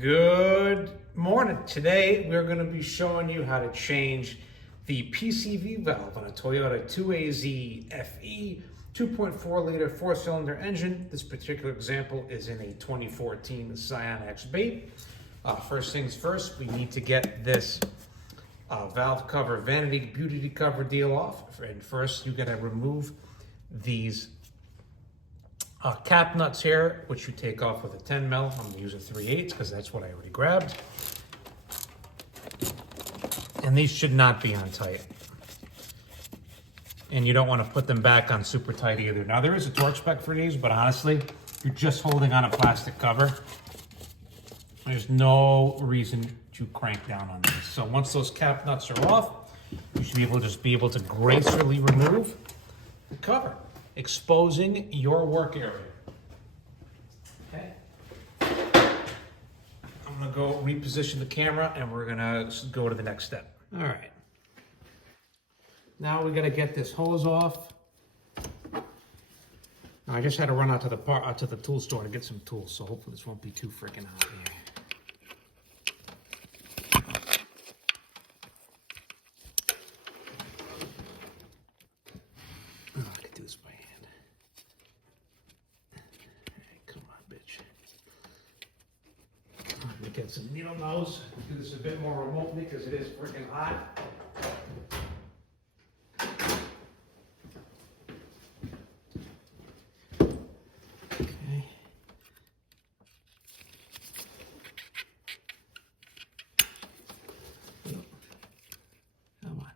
Good morning. Today we're going to be showing you how to change the PCV valve on a Toyota 2AZ-FE 2.4 liter 4-cylinder engine. This particular example is in a 2014 Scion XB. First things first, we need to get this valve cover vanity beauty cover deal off. And first you got to remove these cap nuts here, which you take off with a 10 mil. I'm gonna use a 3/8 because that's what I already grabbed. And these should not be on tight. And you don't want to put them back on super tight either. Now there is a torque spec for these, but honestly, you're just holding on a plastic cover. There's no reason to crank down on this. So once those cap nuts are off, you should be able to gracefully remove the cover, exposing your work area. Okay. I'm gonna go reposition the camera and we're gonna go to the next step. All right. Now we gotta get this hose off. Now, I just had to run out to the tool store to get some tools, so hopefully this won't be too freaking hot here. Get some needle nose. Do this a bit more remotely because it is freaking hot. Okay. Come on.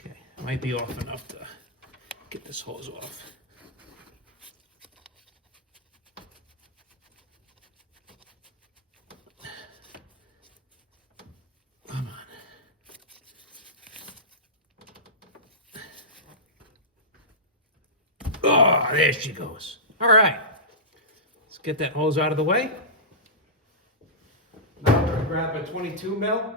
Okay, might be off enough to get this hose off. Oh, there she goes. All right. Let's get that hose out of the way. Now I'm going to grab a 22 mil,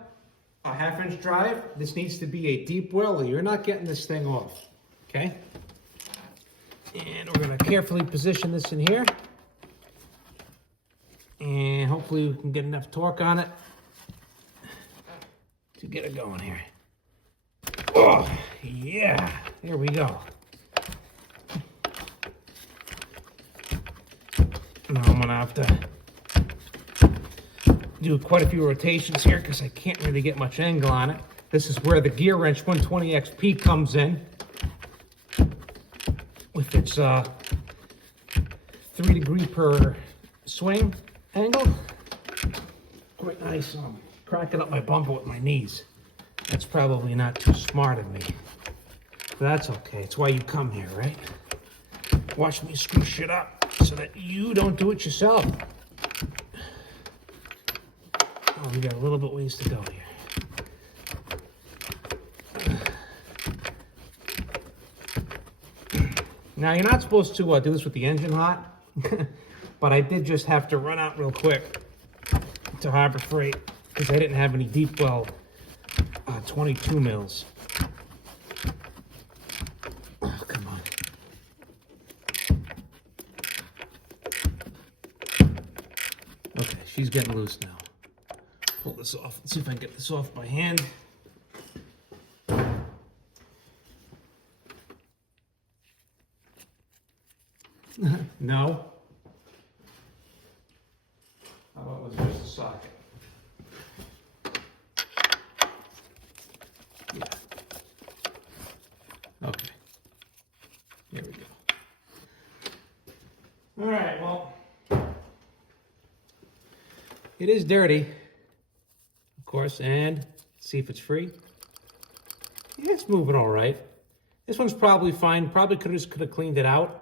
a 1/2 inch drive. This needs to be a deep well or you're not getting this thing off. Okay? And we're going to carefully position this in here. And hopefully we can get enough torque on it to get it going here. Oh, yeah. There we go. Now I'm gonna have to do quite a few rotations here because I can't really get much angle on it. This is where the gear wrench 120 XP comes in with its 3° per swing angle. Quite nice. I'm cracking up my bumper with my knees. That's probably not too smart of me, but that's okay. It's why you come here, right? Watch me screw shit up so that you don't do it yourself. Oh, we got a little bit ways to go here. Now, you're not supposed to do this with the engine hot, but I did just have to run out real quick to Harbor Freight because I didn't have any deep well 22 mils. Oh, come on. Okay, she's getting loose now. Pull this off. Let's see if I can get this off by hand. No. How about it was just a socket? Yeah. Okay. There we go. All right, well, it is dirty, of course, and see if it's free. Yeah, it's moving all right. This one's probably fine. Probably could have cleaned it out.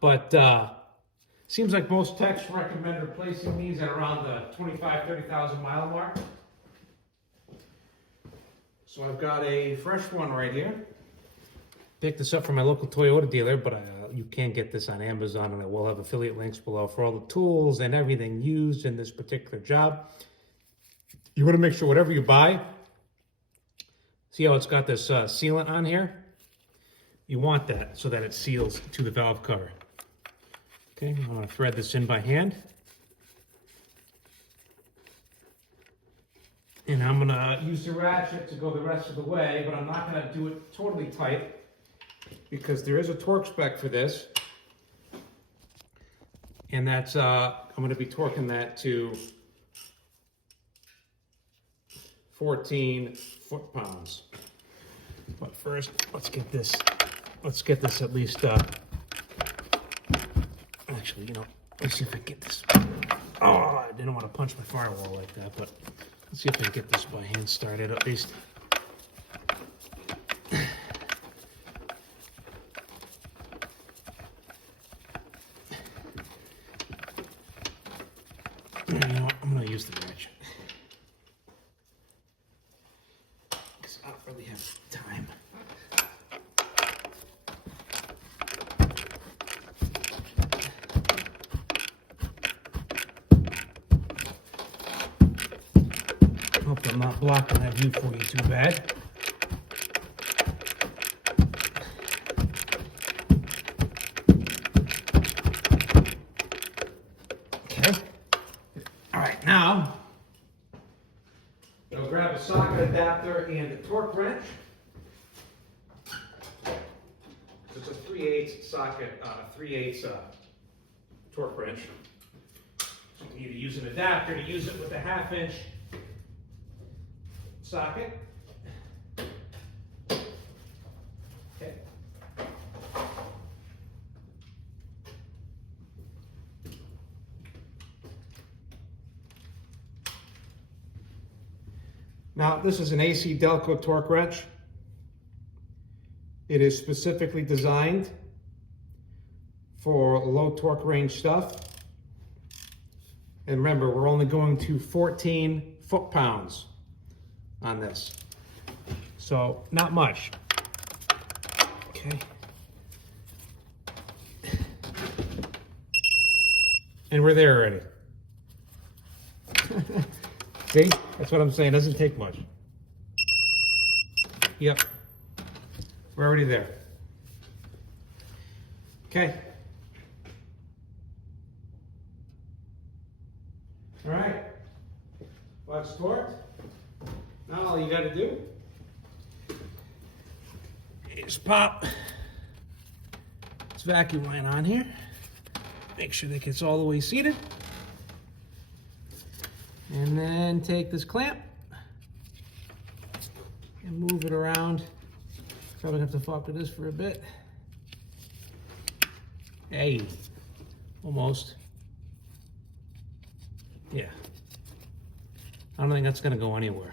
But seems like most techs recommend replacing these at around the 30,000 mile mark. So I've got a fresh one right here. Picked this up from my local Toyota dealer, but you can get this on Amazon, and I will have affiliate links below for all the tools and everything used in this particular job. You want to make sure whatever you buy, see how it's got this sealant on here? You want that so that it seals to the valve cover. Okay, I'm going to thread this in by hand. And I'm going to use the ratchet to go the rest of the way, but I'm not going to do it totally tight because there is a torque spec for this. And that's, I'm going to be torquing that to 14 foot-pounds. But first, let's get this at least, actually, you know, let's see if I can get this. Oh, I didn't want to punch my firewall like that, but let's see if I can get this by hand started at least. You know what? I'm going to use the ratchet because I don't really have time. Hope I'm not blocking that view for you too bad. Okay. All right, now you'll grab a socket adapter and a torque wrench. It's a 3/8 socket, 3/8 torque wrench. You can either use an adapter to use it with a 1/2 inch socket. Okay. Now, this is an AC Delco torque wrench. It is specifically designed for low torque range stuff. And remember, we're only going to 14 foot-pounds on this. So, not much. Okay. And we're there already. See? That's what I'm saying. It doesn't take much. Yep. We're already there. Okay. All right. Well, that's torqued. Now all you got to do is pop this vacuum line on here. Make sure that it gets all the way seated. And then take this clamp and move it around. Probably have to fuck with this for a bit. Hey, almost. Yeah. I don't think that's gonna go anywhere.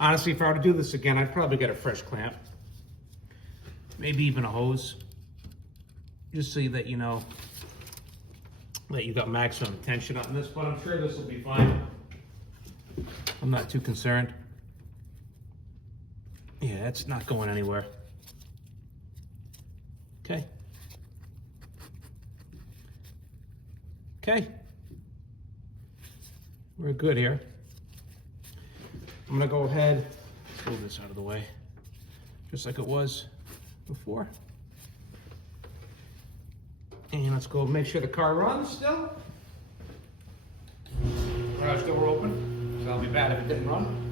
Honestly, if I were to do this again, I'd probably get a fresh clamp. Maybe even a hose. Just so that you know that you got maximum tension on this, but I'm sure this will be fine. I'm not too concerned. Yeah, it's not going anywhere. Okay. Okay. We're good here. I'm gonna go ahead, let's move this out of the way, just like it was before. And let's go make sure the car runs still. Garage door open, because that'll be bad if it didn't run.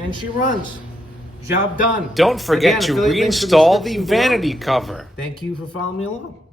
And she runs. Job done. Don't forget to reinstall the vanity cover. Thank you for following me along.